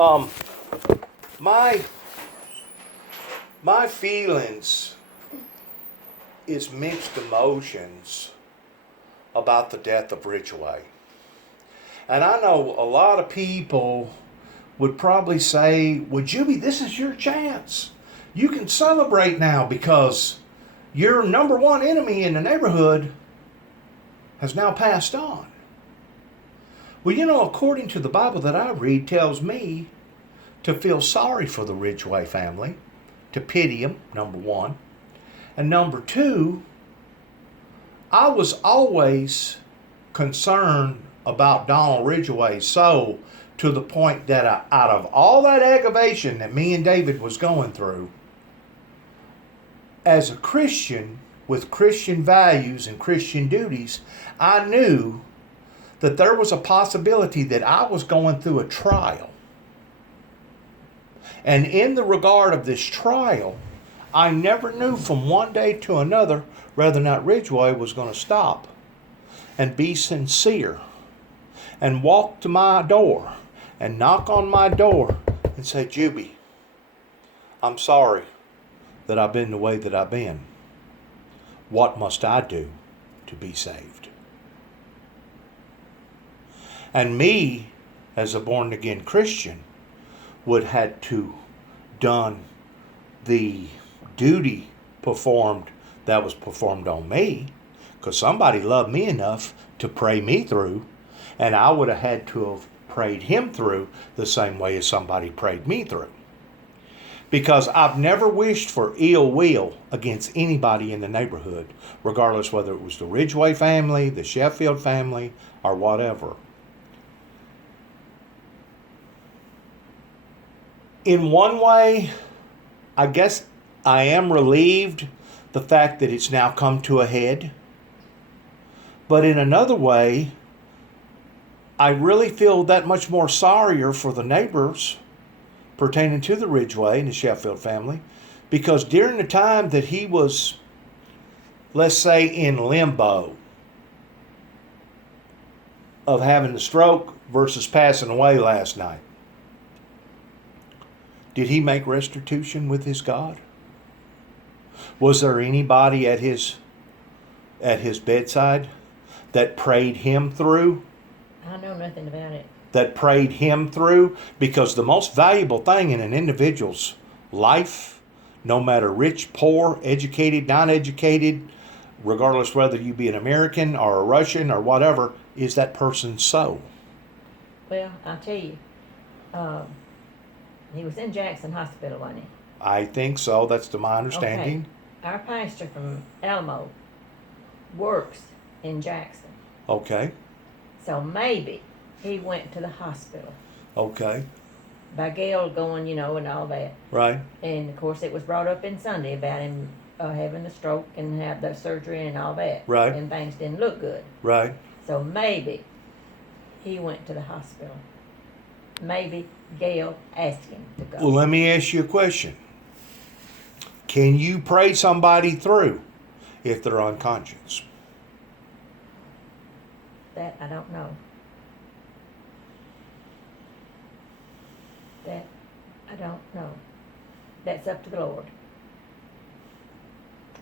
Um, my my feelings is mixed emotions about the death of Ridgeway. And I know a lot of people would probably say, well, Juby, this is your chance. You can celebrate now because your number one enemy in the neighborhood has now passed on. Well, you know, according to the Bible that I read, tells me to feel sorry for the Ridgeway family, to pity them, number one. And number two, I was always concerned about Donald Ridgeway's soul to the point that out of all that aggravation that me and David was going through, as a Christian with Christian values and Christian duties, I knew that there was a possibility that I was going through a trial. And in the regard of this trial, I never knew from one day to another whether or not Ridgeway was going to stop and be sincere and walk to my door and knock on my door and say, Juby, I'm sorry that I've been the way that I've been. What must I do to be saved? And me, as a born-again Christian, would have to done the duty that was performed on me, because somebody loved me enough to pray me through, and I would have had to have prayed him through the same way as somebody prayed me through. Because I've never wished for ill will against anybody in the neighborhood, regardless whether it was the Ridgeway family, the Sheffield family, or whatever. In one way, I guess I am relieved the fact that it's now come to a head. But in another way, I really feel that much more sorrier for the neighbors pertaining to the Ridgeway and the Sheffield family, because during the time that he was, let's say, in limbo of having the stroke versus passing away last night, did he make restitution with his God? Was there anybody at his bedside that prayed him through? I know nothing about it. That prayed him through? Because the most valuable thing in an individual's life, no matter rich, poor, educated, non-educated, regardless whether you be an American or a Russian or whatever, is that person's soul. Well, I'll tell you, he was in Jackson Hospital, wasn't he? I think so. That's to my understanding. Okay. Our pastor from Elmo works in Jackson. Okay. So maybe he went to the hospital. Okay. By Gail going, and all that. Right. And, of course, it was brought up in Sunday about him having the stroke and have the surgery and all that. Right. And things didn't look good. Right. So maybe he went to the hospital. Maybe Gail asked him to go. Well, let me ask you a question. Can you pray somebody through if they're unconscious? That I don't know. That I don't know. That's up to the Lord.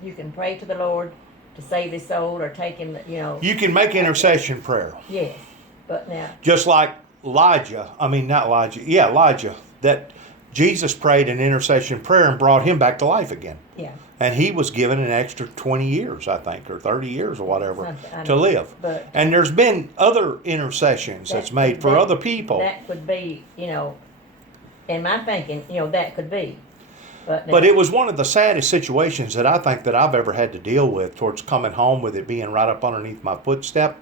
You can pray to the Lord to save his soul or take him, You can make intercession prayer. Yes, but now. Just like Elijah, that Jesus prayed an intercession prayer and brought him back to life again. Yeah. And he was given an extra 20 years, I think, or 30 years or whatever to live. But and there's been other intercessions that's made for other people. That could be, in my thinking, that could be. But it was one of the saddest situations that I think that I've ever had to deal with towards coming home with it being right up underneath my footstep.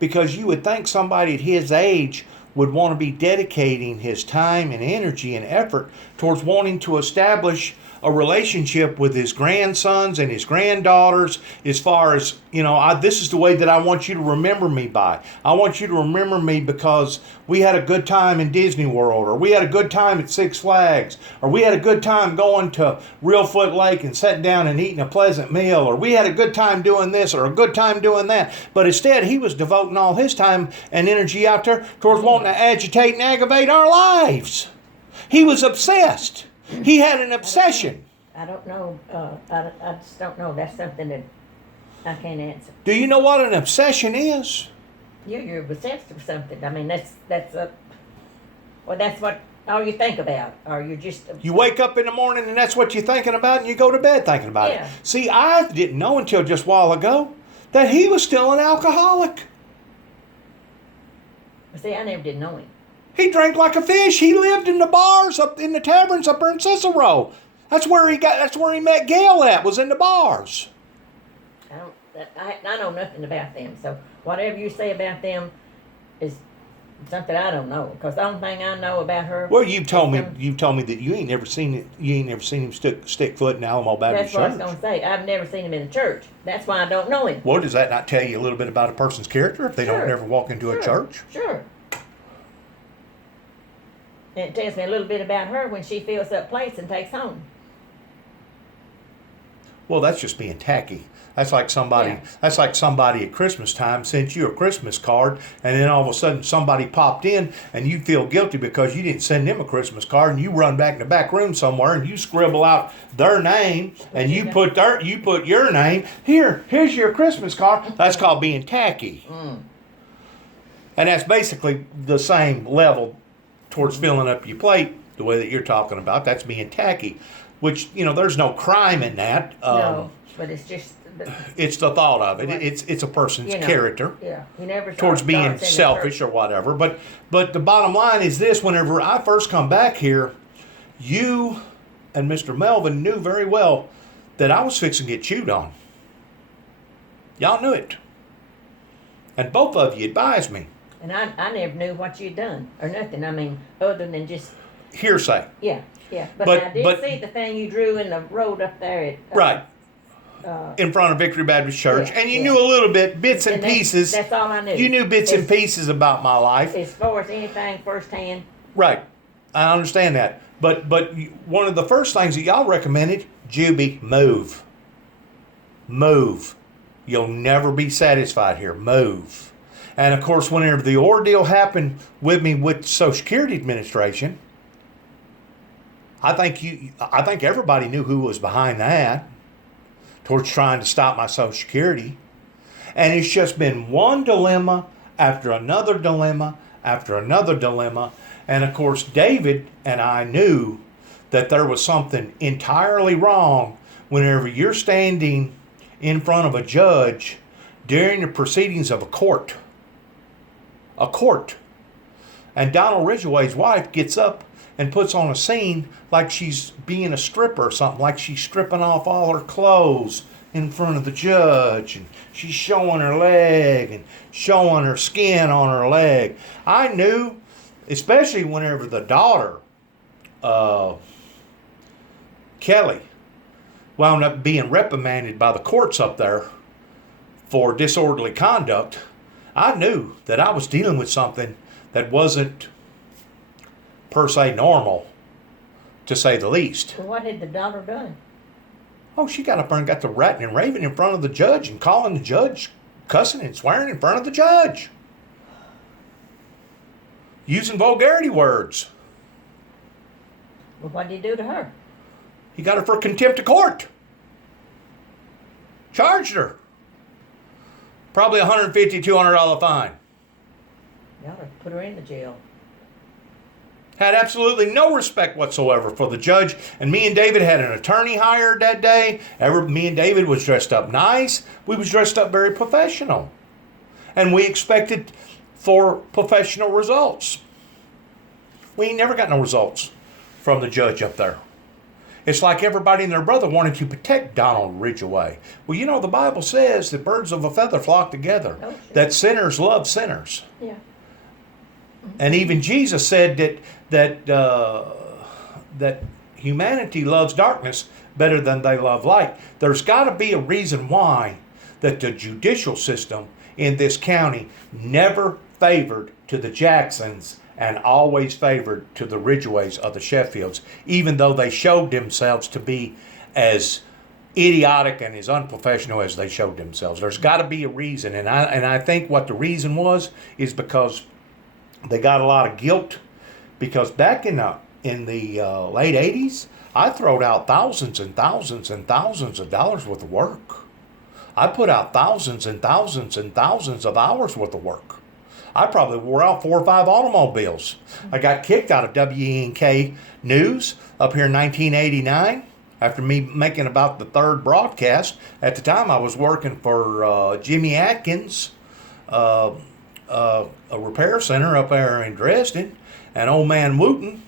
Because you would think somebody at his age would want to be dedicating his time and energy and effort towards wanting to establish a relationship with his grandsons and his granddaughters, as far as, this is the way that I want you to remember me by. I want you to remember me because we had a good time in Disney World, or we had a good time at Six Flags, or we had a good time going to Reelfoot Lake and sitting down and eating a pleasant meal, or we had a good time doing this or a good time doing that. But instead, he was devoting all his time and energy out there towards wanting to agitate and aggravate our lives. He was obsessed. He had an obsession. I don't know. I just don't know. That's something that I can't answer. Do you know what an obsession is? You're obsessed with something. I mean, that's what all you think about, or you're just. You wake up in the morning and that's what you're thinking about, and you go to bed thinking about it. Yeah. See, I didn't know until just a while ago that he was still an alcoholic. See, I never did know him. He drank like a fish. He lived in the bars up in the taverns up there in Cicero. That's where he met Gail at, was in the bars. I know nothing about them. So whatever you say about them is something I don't know. Because the only thing I know about her. Well, you told me that you ain't never seen it. You ain't never seen him stick foot in Alamo Baptist That's what I Church. was going to say. I've never seen him in a church. That's why I don't know him. Well, does that not tell you a little bit about a person's character if they Sure. don't ever walk into a church? Sure. And it tells me a little bit about her when she fills up plates and takes home. Well, that's just being tacky. That's like somebody. Yeah. That's like somebody at Christmas time sent you a Christmas card, and then all of a sudden somebody popped in, and you feel guilty because you didn't send them a Christmas card, and you run back in the back room somewhere, and you scribble out their name, and you put your name. Here's your Christmas card. That's called being tacky. And that's basically the same level towards filling up your plate, the way that you're talking about. That's being tacky, which, there's no crime in that. No, but it's just. It's the thought of it. Right. It's a person's You know, character Yeah, you never towards saw being darts in the selfish church. or whatever. But the bottom line is this: whenever I first come back here, you and Mr. Melvin knew very well that I was fixing to get chewed on. Y'all knew it, and both of you advised me. And I never knew what you'd done or nothing. I mean, other than just Hearsay, yeah. But But- I did but- see the thing you drew in the road up there at right Uh, in front of Victory Baptist Church, Yeah, and you yeah. knew a little bit, bits and that's- pieces. That's all I knew. You knew bits and As- pieces about my life. As far as anything firsthand, Right. I understand that. But one of the first things that y'all recommended, Juby, move. Move. You'll never be satisfied here. Move. And of course, whenever the ordeal happened with me with the Social Security Administration, I think everybody knew who was behind that, towards trying to stop my Social Security. And it's just been one dilemma after another dilemma after another dilemma. And of course, David and I knew that there was something entirely wrong whenever you're standing in front of a judge during the proceedings of a court. A court. And Donald Ridgway's wife gets up and puts on a scene like she's being a stripper or something, like she's stripping off all her clothes in front of the judge, and she's showing her leg and showing her skin on her leg. I knew, especially whenever the daughter, Kelly, wound up being reprimanded by the courts up there for disorderly conduct, I knew that I was dealing with something that wasn't per se normal, to say the least. well, what had the daughter done? Oh, she got up there and got the ratting and raving in front of the judge and calling the judge, cussing and swearing in front of the judge. Using vulgarity words. Well, what did he do to her? He got her for contempt of court. Charged her. Probably $150, $200 fine. You ought to put her in the jail. Had absolutely no respect whatsoever for the judge. And me and David had an attorney hired that day. Me and David was dressed up nice. We was dressed up very professional. And we expected for professional results. We ain't never got no results from the judge up there. It's like everybody and their brother wanted to protect Donald Ridgway. Well, the Bible says that birds of a feather flock together. Oh, sure. That sinners love sinners. Yeah. And even Jesus said that humanity loves darkness better than they love light. There's got to be a reason why that the judicial system in this county never favored to the Jacksons and always favored to the Ridgways of the Sheffields, even though they showed themselves to be as idiotic and as unprofessional as they showed themselves. There's got to be a reason, and I think what the reason was is because they got a lot of guilt, because back in the in the late 80s, I throwed out thousands and thousands and thousands of dollars worth of work. I put out thousands and thousands and thousands of hours worth of work. I probably wore out 4 or 5 automobiles. I got kicked out of WENK News up here in 1989 after me making about the 3rd broadcast. At the time, I was working for Jimmy Atkins, a repair center up there in Dresden, and Old Man Wooten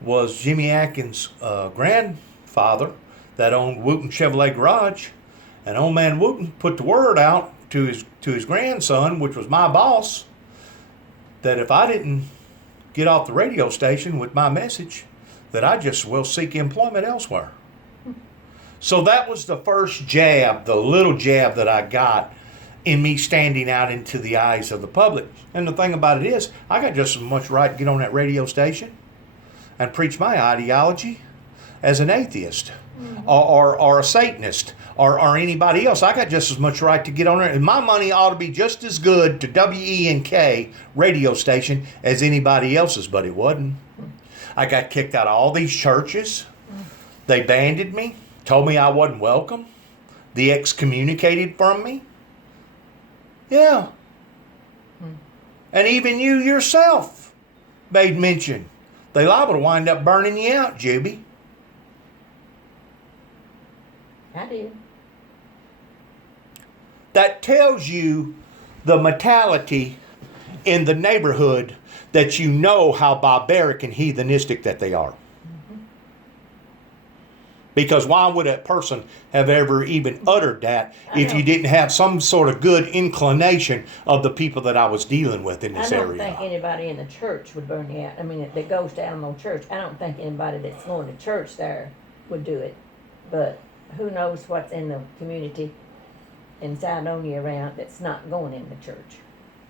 was Jimmy Atkins' grandfather that owned Wooten Chevrolet Garage. And Old Man Wooten put the word out to his grandson, which was my boss, that if I didn't get off the radio station with my message, that I just will seek employment elsewhere. So that was the first jab, the little jab that I got in me standing out into the eyes of the public. And the thing about it is, I got just as much right to get on that radio station and preach my ideology as an atheist or a Satanist or anybody else. I got just as much right to get on there. And my money ought to be just as good to WENK radio station as anybody else's, but it wasn't. I got kicked out of all these churches. They banded me, told me I wasn't welcome. They excommunicated from me. Yeah. And even you yourself made mention. They liable to wind up burning you out, Juby. I did. That tells you the mentality in the neighborhood that you know how barbaric and heathenistic that they are. Because why would a person have ever even uttered that if you didn't have some sort of good inclination of the people that I was dealing with in this area? I don't think anybody in the church would burn you out. I mean, that goes to Alamo Church. I don't think anybody that's going to church there would do it. But who knows what's in the community in Sidonia around that's not going in the church.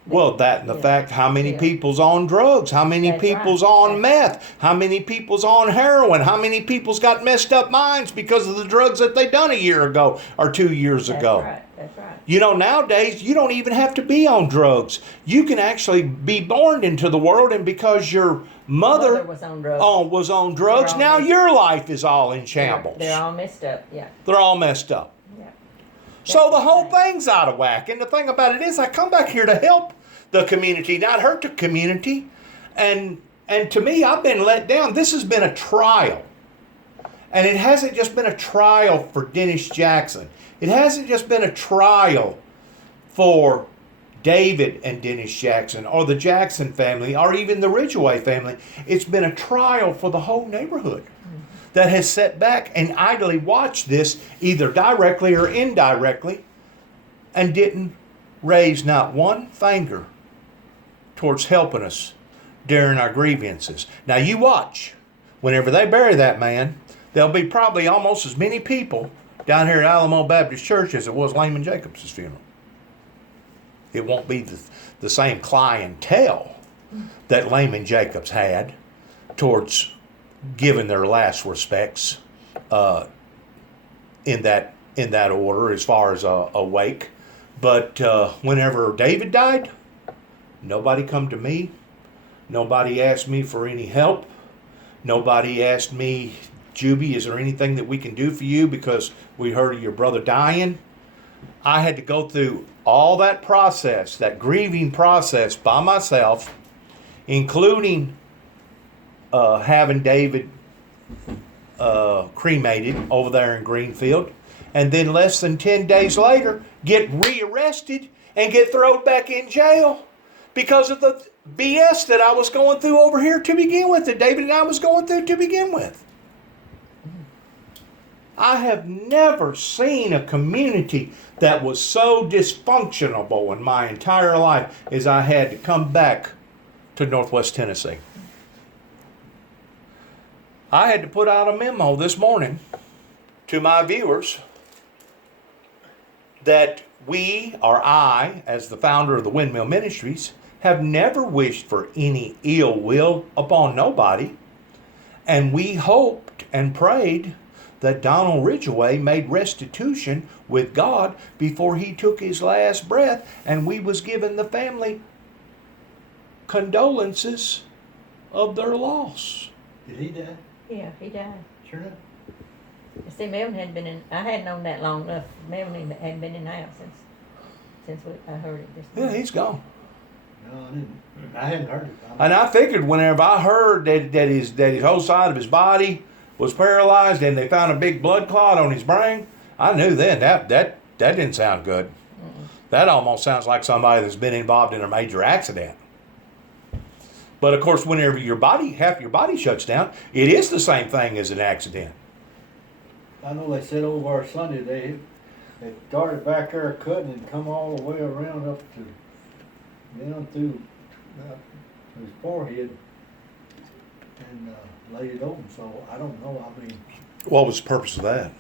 Well, that and the fact how many people's on drugs, how many people's on meth, how many people's on heroin, how many people's got messed up minds because of the drugs that they done a year ago or 2 years ago. That's right. You know, nowadays, you don't even have to be on drugs. You can actually be born into the world, and because your mother was on drugs, now your life is all in shambles. They're all messed up, yeah. They're all messed up. Yeah. So the whole thing's out of whack. And the thing about it is, I come back here to help the community, not hurt the community. And to me, I've been let down. This has been a trial. And it hasn't just been a trial for Dennis Jackson. It hasn't just been a trial for David and Dennis Jackson or the Jackson family or even the Ridgeway family. It's been a trial for the whole neighborhood that has sat back and idly watched this either directly or indirectly and didn't raise not one finger towards helping us during our grievances. Now you watch. Whenever they bury that man, there'll be probably almost as many people down here at Alamo Baptist Church as it was Layman Jacobs' funeral. It won't be the same clientele that Layman Jacobs had towards giving their last respects in that order as far as a wake. But whenever David died, nobody come to me. Nobody asked me for any help. Nobody asked me, Juby, is there anything that we can do for you because we heard of your brother dying? I had to go through all that process, that grieving process by myself, including having David cremated over there in Greenfield, and then less than 10 days later get rearrested and get thrown back in jail because of the BS that I was going through over here to begin with, that David and I was going through to begin with. I have never seen a community that was so dysfunctional in my entire life as I had to come back to Northwest Tennessee. I had to put out a memo this morning to my viewers that we, or I, as the founder of the Windmill Ministries, have never wished for any ill will upon nobody. And we hoped and prayed that Donald Ridgeway made restitution with God before he took his last breath, and we was giving the family condolences of their loss. Did he die? Yeah, he died. Sure enough. See, Melvin hadn't been in, I hadn't known that long enough. Melvin hadn't been in the house I heard it this Yeah, morning. he's gone. No, I didn't. I hadn't heard it. And I figured whenever I heard that his whole side of his body was paralyzed and they found a big blood clot on his brain, I knew then that didn't sound good. That almost sounds like somebody that's been involved in a major accident. But of course, whenever half your body shuts down, it is the same thing as an accident. I know they said over our Sunday they started back there cutting and come all the way around up to down through his forehead and laid it open. So I don't know. I mean, What was the purpose of that?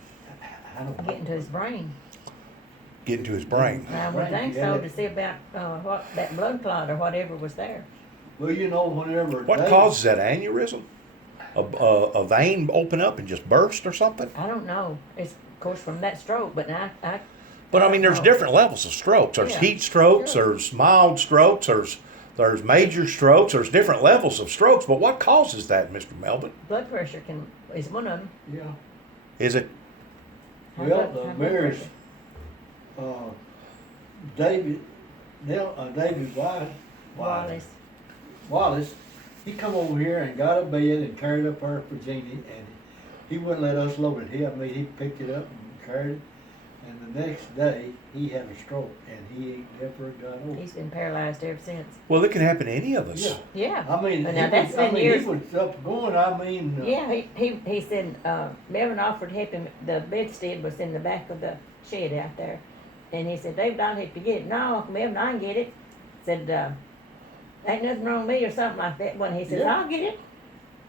I don't know. Getting to his brain. Getting to his brain. I would think so, to see about what that blood clot or whatever was there. Well, you know, whenever What causes that aneurysm? A vein open up and just burst or something? I don't know. It's of course from that stroke, but I But I mean, there's different levels of strokes. There's Yeah, heat strokes, sure. there's mild strokes, there's major strokes, there's different levels of strokes. But what causes that, Mr. Melvin? blood pressure is one of them. Yeah. Is it? High Well, blood- the high blood mayor's pressure. David Wallace, he come over here and got a bed and carried up our Virginia, and he wouldn't let us load it. He picked it up and carried it, and the next day he had a stroke, and he ain't never got over it. He's been paralyzed ever since. Well, it can happen to any of us. Yeah, Yeah. I mean, Now, that's he been years. was up going. I mean, Yeah, he said Melvin offered to help him. The bedstead was in the back of the shed out there, and he said, "David, I'll help you get it." "No, Melvin, I can get it." Said, "Ain't nothing wrong with me," or something like that. When he says, Yeah. "I'll get it,"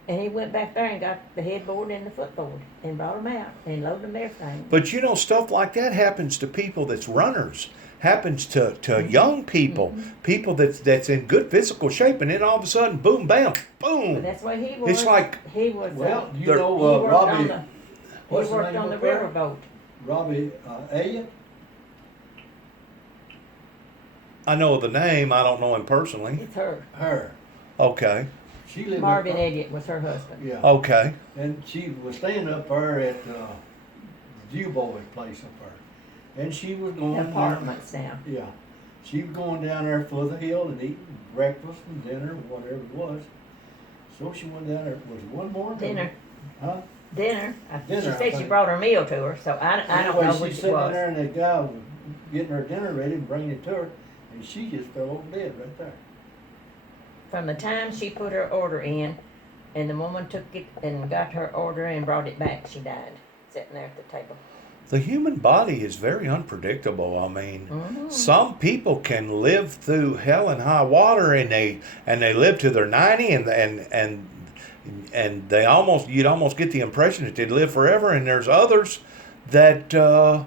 and he went back there and got the headboard and the footboard and brought them out and loaded them everything. But you know, stuff like that happens to people that's runners. Happens to young people, people that's in good physical shape, and then all of a sudden, boom, bam, boom. But that's what he was. It's like he was. well, you They're- know, he worked Robbie, on the. what's He the worked name on the up there? riverboat. Robbie Elliott. I know the name, I don't know him personally. It's her. Her. Okay, She lived Marvin up, Elliott was her husband. Yeah. okay. And she was staying up there at Du Bois place up there. And she was going down. Apartments now. Yeah. She was going down there for the hill and eating breakfast and dinner, whatever it was. So she went down there. Was it one morning? Dinner. Huh? Dinner. Dinner, She I said she think. brought her meal to her, so I don't Anyway, know she's which it sitting was. there and the guy was getting her dinner ready and bringing it to her. And she just fell over dead right there. From the time she put her order in, and the woman took it and got her order and brought it back, she died, sitting there at the table. The human body is very unpredictable. I mean, Mhm. some people can live through hell and high water, and they live to their 90, and they you'd almost get the impression that they'd live forever. And there's others that are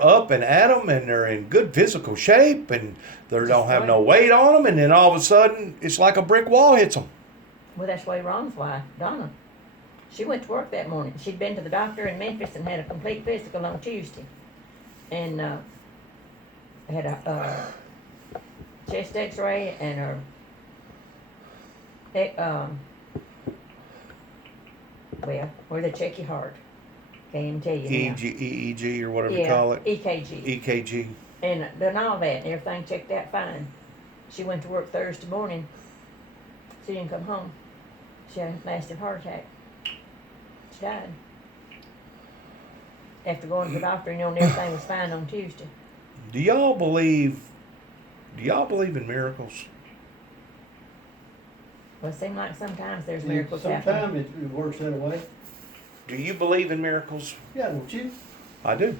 up and at 'em, and they're in good physical shape, and they don't have no weight on them, and then all of a sudden it's like a brick wall hits them. Well, that's why Ron's wife, Donna, she went to work that morning. She'd been to the doctor in Memphis and had a complete physical on Tuesday. And had a chest x-ray and her well, where they check your heart. Can't even tell you now. EEG or whatever you call it. EKG. EKG. And done all that, and everything checked out fine. She went to work Thursday morning. She didn't come home. She had a massive heart attack. She died. After going to the doctor and knowing everything was fine on Tuesday. Do y'all believe in miracles? Well, it seems like sometimes there's miracles happening. Sometimes it works that way. Do you believe in miracles? Yeah, don't you? I do.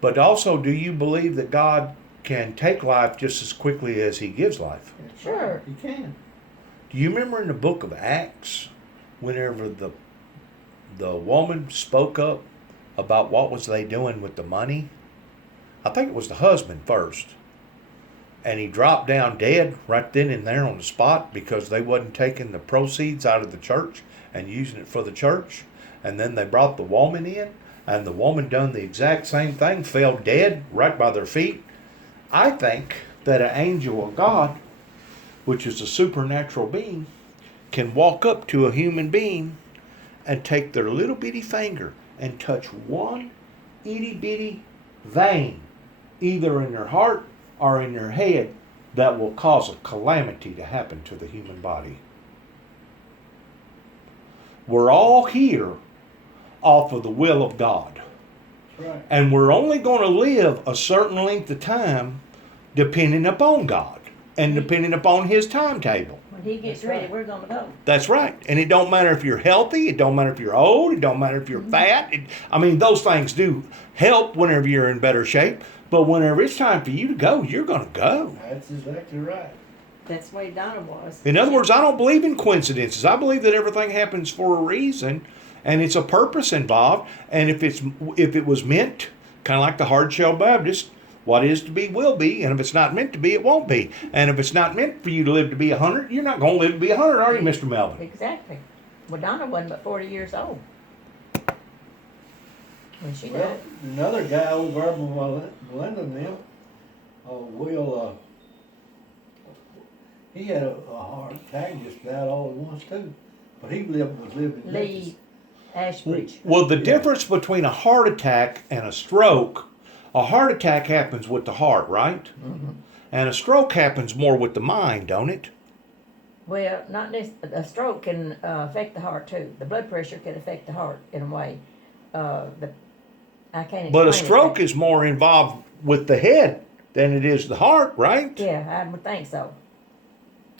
But also, do you believe that God can take life just as quickly as he gives life? That's Sure. right, you can. Do you remember in the book of Acts, whenever the woman spoke up about what was they doing with the money? I think it was the husband first. And he dropped down dead right then and there on the spot because they wasn't taking the proceeds out of the church and using it for the church. And then they brought the woman in, and the woman done the exact same thing, fell dead right by their feet. I think that an angel of God, which is a supernatural being, can walk up to a human being and take their little bitty finger and touch one itty bitty vein, either in their heart or in their head, that will cause a calamity to happen to the human body. We're all here off of the will of God. Right. And we're only going to live a certain length of time depending upon God and depending upon His timetable. When he gets That's ready, right. we're gonna go. That's right. And it don't matter if you're healthy. It don't matter if you're old. It don't matter if you're fat. Those things do help whenever you're in better shape. But whenever it's time for you to go, you're going to go. That's exactly right. That's the way Donna was. In other words, I don't believe in coincidences. I believe that everything happens for a reason, and it's a purpose involved. And if it was meant, kind of like the Hard Shell Baptist, what is to be will be, and if it's not meant to be, it won't be. And if it's not meant for you to live to be 100, you're not going to live to be 100, are you, Mr. Melvin? Exactly. Well, Donna wasn't but 40 years old when she Well, died. another guy over there in Melinda and them, he had a heart attack just about all at once too. But he was living in Lee Ashbridge. Well, the Yeah. difference between a heart attack and a stroke, a heart attack happens with the heart, right? Mm-hmm. And a stroke happens more with the mind, don't it? Well, not this. A stroke can affect the heart too. The blood pressure can affect the heart in a way. I can't. But a explain it, stroke is more involved with the head than it is the heart, right? Yeah, I would think so.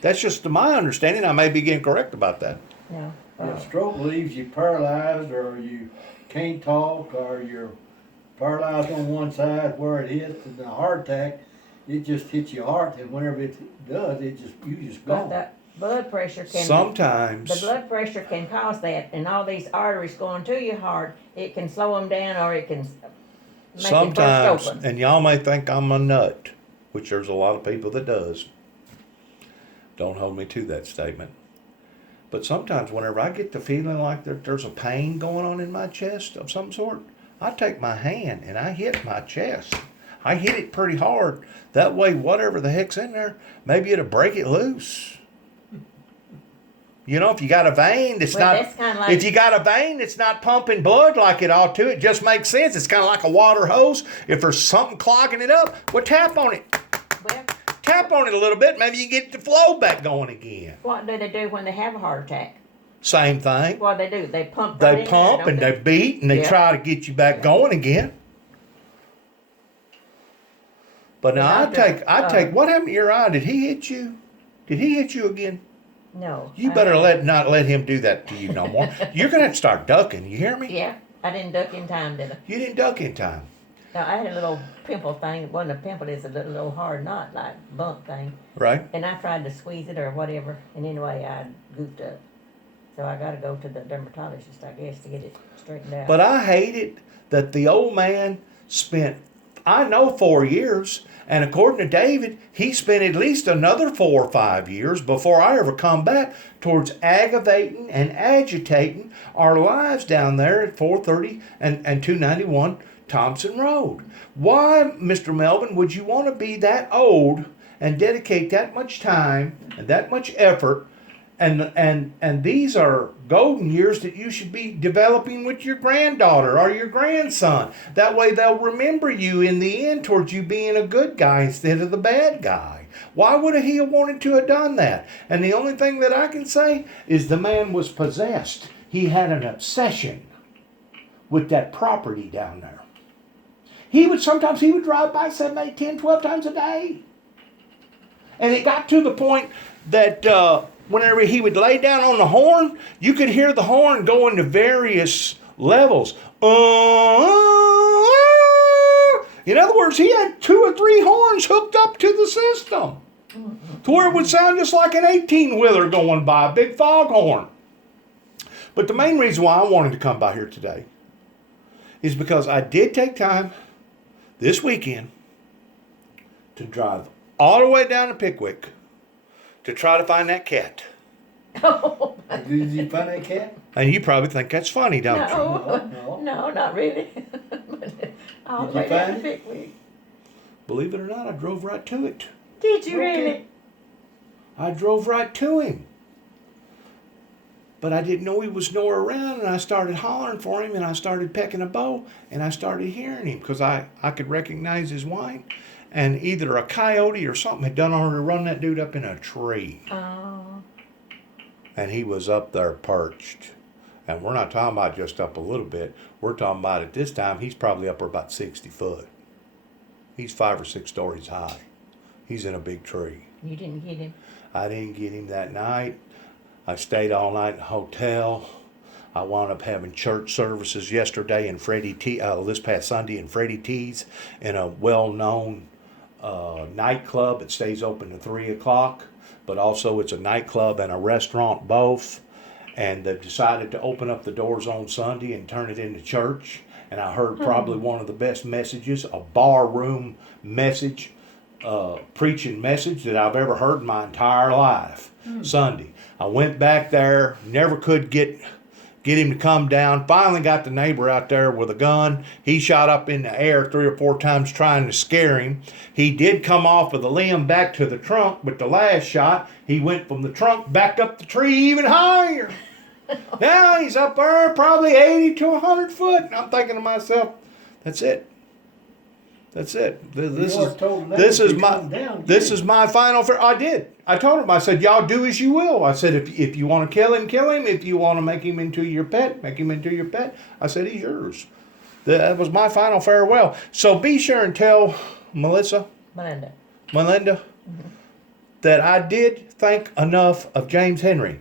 That's just my understanding. I may be incorrect about that. Yeah. A stroke leaves you paralyzed, or you can't talk, or you're paralyzed on one side where it hits. And the heart attack, it just hits your heart, and whenever it does, you just But gone. the blood pressure can. Sometimes, The blood pressure can cause that, and all these arteries going to your heart, it can slow them down, or it can make it sometimes, burst open. and y'all may think I'm a nut, which there's a lot of people that does. Don't hold me to that statement. But sometimes whenever I get the feeling like there's a pain going on in my chest of some sort, I take my hand and I hit my chest. I hit it pretty hard. That way, whatever the heck's in there, maybe it'll break it loose. You know, if you got a vein that's Well, not, that's kinda like- if you got a vein that's not pumping blood like it ought to, it just makes sense. It's kind of like a water hose. If there's something clogging it up, well, tap on it. Well, Tap on it a little bit, maybe you get the flow back going again. what do they do when they have a heart attack? Same thing. What do? They pump. right They in there, pump don't and they beat and they Yeah. try to get you back going again. But now And I I take what happened to your eye? Did he hit you? Did he hit you again? No. You I- better not let him do that to you no more. You're gonna have to start ducking. You hear me? Yeah, I didn't duck in time, did I? You didn't duck in time. No, I had a little pimple thing. It wasn't a pimple. It's a little hard knot, like bump thing. Right? And I tried to squeeze it or whatever, and anyway, I goofed up. So I got to go to the dermatologist, I guess, to get it straightened out. But I hated that the old man spent, I know, 4 years. And according to David, he spent at least another 4 or 5 years before I ever come back towards aggravating and agitating our lives down there at 430 and 291 Thompson Road. Why, Mr. Melvin, would you want to be that old and dedicate that much time and that much effort? And these are golden years that you should be developing with your granddaughter or your grandson. That way they'll remember you in the end towards you being a good guy instead of the bad guy. Why would he have wanted to have done that? And the only thing that I can say is the man was possessed. He had an obsession with that property down there. Sometimes he would drive by 7, 8, 10, 12 times a day. And it got to the point that whenever he would lay down on the horn, you could hear the horn go into various levels. In other words, he had 2 or 3 horns hooked up to the system to where it would sound just like an 18-wheeler going by, a big foghorn. But the main reason why I wanted to come by here today is because I did take time this weekend to drive all the way down to Pickwick to try to find that cat. Oh, Did you find that cat? And you probably think that's funny, don't you? no, no, not really. All Did the you way down find to it? Pickwick. Believe it or not, I drove right to it. Did you Okay. really? I drove right to him. but I didn't know he was nowhere around, and I started hollering for him, and I started pecking a bow, and I started hearing him because I could recognize his whine, and either a coyote or something had done already run that dude up in a tree, Oh, and he was up there perched. And we're not talking about just up a little bit. We're talking about at this time, he's probably up about 60 foot. He's 5 or 6 stories high. He's in a big tree. you didn't get him? I didn't get him that night. I stayed all night in a hotel. I wound up having church services yesterday in Freddie T. This past Sunday in Freddie T's in a well-known nightclub. It stays open to 3 o'clock, but also it's a nightclub and a restaurant both. And they've decided to open up the doors on Sunday and turn it into church. And I heard probably one of the best messages, a bar room message, preaching message that I've ever heard in my entire life. Sunday. I went back there, never could get him to come down. Finally got the neighbor out there with a gun. He shot up in the air 3 or 4 times trying to scare him. He did come off of the limb back to the trunk, but the last shot, he went from the trunk back up the tree even higher. Now he's up there probably 80 to 100 foot. And I'm thinking to myself, that's it. That's it. This is my final. I did. I told him. I said, y'all do as you will. I said, if you want to kill him, kill him. If you want to make him into your pet, make him into your pet. I said, he's yours. That was my final farewell. So be sure and tell Melinda, that I did think enough of James Henry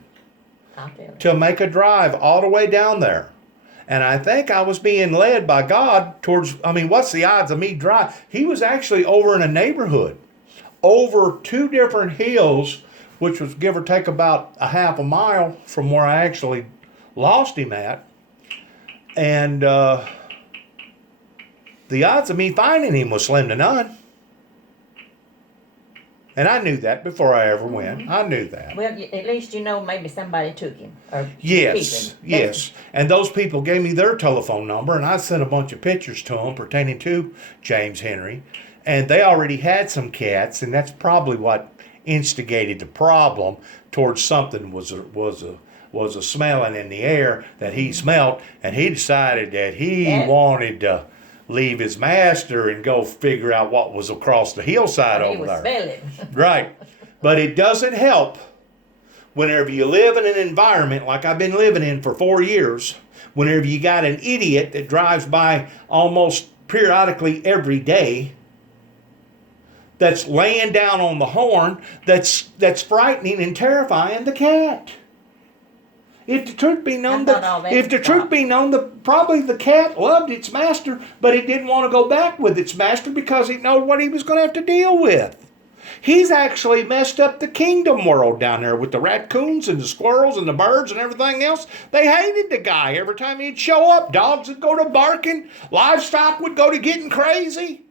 I'll tell you. to make a drive all the way down there. And I think I was being led by God towards, what's the odds of me drive? He was actually over in a neighborhood, over 2 different hills, which was give or take about a half a mile from where I actually lost him at. And the odds of me finding him was slim to none. And I knew that before I ever went. I knew that. Well, at least you know maybe somebody took him. Or Yes, keep him. yes. And those people gave me their telephone number, and I sent a bunch of pictures to them pertaining to James Henry. And they already had some cats, and that's probably what instigated the problem towards something was a smelling in the air that he smelt, and he decided that he wanted to leave his master and go figure out what was across the hillside He over was there. spelling. Right. But it doesn't help whenever you live in an environment like I've been living in for 4 years, whenever you got an idiot that drives by almost periodically every day that's laying down on the horn, that's frightening and terrifying the cat. If the truth be known, probably the cat loved its master, but it didn't want to go back with its master because it knew what he was going to have to deal with. He's actually messed up the kingdom world down there with the raccoons and the squirrels and the birds and everything else. They hated the guy. Every time he'd show up, dogs would go to barking, livestock would go to getting crazy.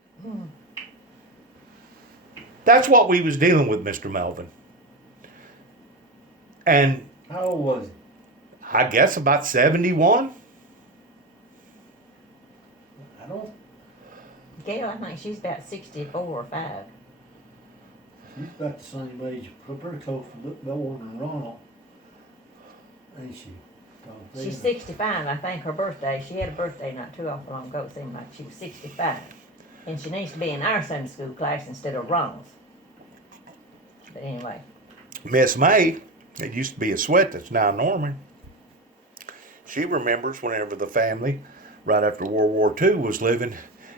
That's what we was dealing with, Mr. Melvin. And How old was he? I guess about 71. I don't. Gail, I think she's about 64 or 5. She's about the same age, pretty close to the older than Ronald. Ain't she? She's 65, I think her birthday. She had a birthday not too awful long ago. It seemed like she was 65. And she needs to be in our Sunday school class instead of Ronald's. But anyway. Miss May, it used to be a Sweat that's now Norman. She remembers whenever the family, right after World War II, was living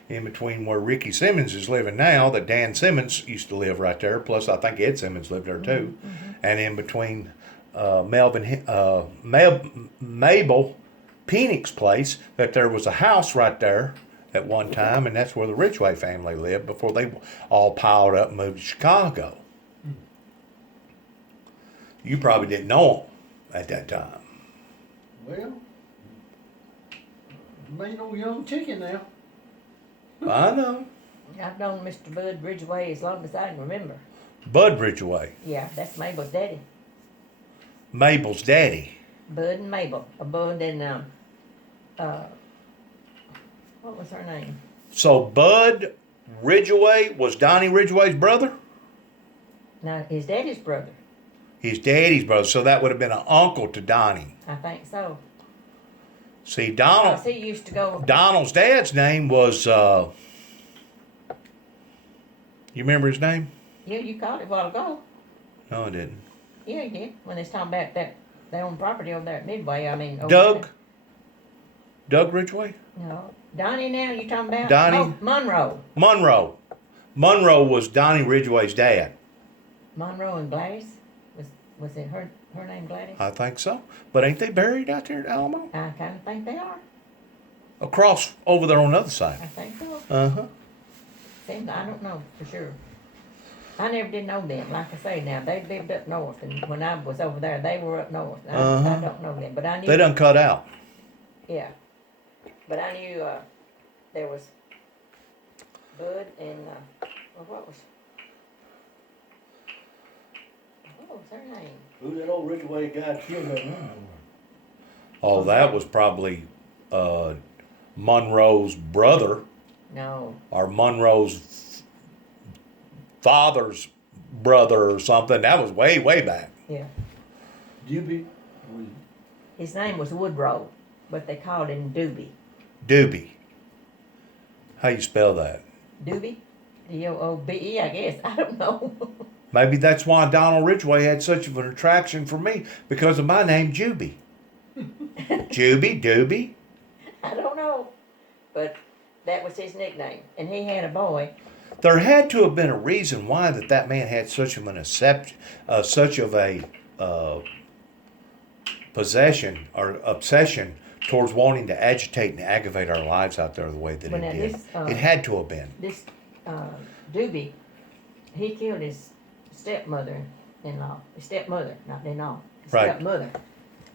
in between where Ricky Simmons is living now, that Dan Simmons used to live right there, plus I think Ed Simmons lived there too. Mm-hmm. And in between Mabel Penix's place, that there was a house right there at one time, and that's where the Ridgway family lived before they all piled up and moved to Chicago. You probably didn't know them at that time. Well, ain't no young chicken now. I know. I've known Mr. Bud Ridgway as long as I can remember. Bud Ridgway. Yeah, that's Mabel's daddy. Mabel's daddy. Bud and Mabel. Bud and, what was her name? So Bud Ridgway was Donnie Ridgway's brother? No, his daddy's brother. His daddy's brother. So that would have been an uncle to Donnie. I think so. See, Cause he used to go, Donald's dad's name was, you remember his name? yeah, you called it a while ago. No, I didn't. Yeah, you did, when they was talking about that, they own property over there at Midway, I mean. over Doug? there. Doug Ridgway? No, Donnie now you talking about? Donnie? Oh, Monroe. Monroe. Monroe was Donnie Ridgway's dad. Monroe and Gladys? Was it her name Gladys? I think so. But ain't they buried out there at Alamo? I kinda think they are, Across over there on the other side. I think so. Uh-huh. Seems, I don't know for sure. I never did know them, like I say now, they lived up north, and when I was over there, they were up north. I don't know them, but I knew. They done cut out. Yeah, but I knew, there was Bud and, what was her name? Who that old Ridgeway guy killed that woman? Oh, that was probably Monroe's brother No, or Monroe's father's brother or something. That was way, way back. yeah, Doobie? his name was Woodrow, but they called him Doobie. Doobie. How you spell that? Doobie? Doobe, I guess, I don't know. Maybe that's why Donald Ridgway had such of an attraction for me, because of my name, Juby. Juby, Doobie. I don't know, but that was his nickname, and he had a boy. There had to have been a reason why that man had such of an such of a possession or obsession towards wanting to agitate and aggravate our lives out there the way that Well, he now did. this, It had to have been. This Doobie, he killed his stepmother-in-law, not in-law, Right. stepmother.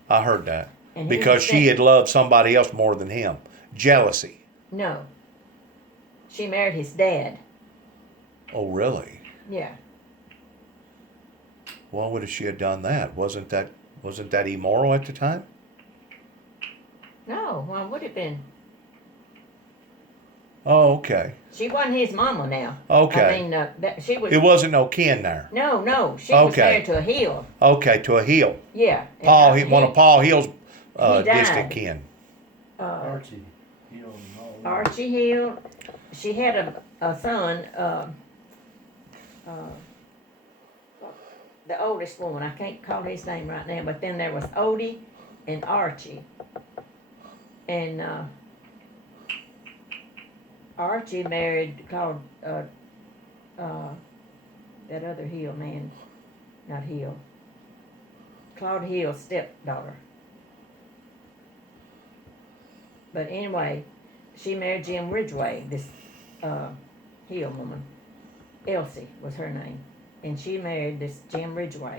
I heard that. And he Because was she sick. had loved somebody else more than him. Jealousy. No, she married his dad. Oh, really? Yeah, Why would she have done that? Wasn't that immoral at the time? no, well, would have been. Oh, okay. She wasn't his mama now. Okay. I mean, she was. It wasn't no kin there. No, she was Okay. married to a heel. Okay, to a heel. Yeah. and One of Paul Hill's died. distant kin. Archie. You know, all that. Archie Hill. She had a son. The oldest one. I can't call his name right now. But then there was Odie and Archie. And Archie married that other Hill man. Not Hill. Claude Hill's stepdaughter. But anyway, she married Jim Ridgway, this Hill woman. Elsie was her name. And she married this Jim Ridgway.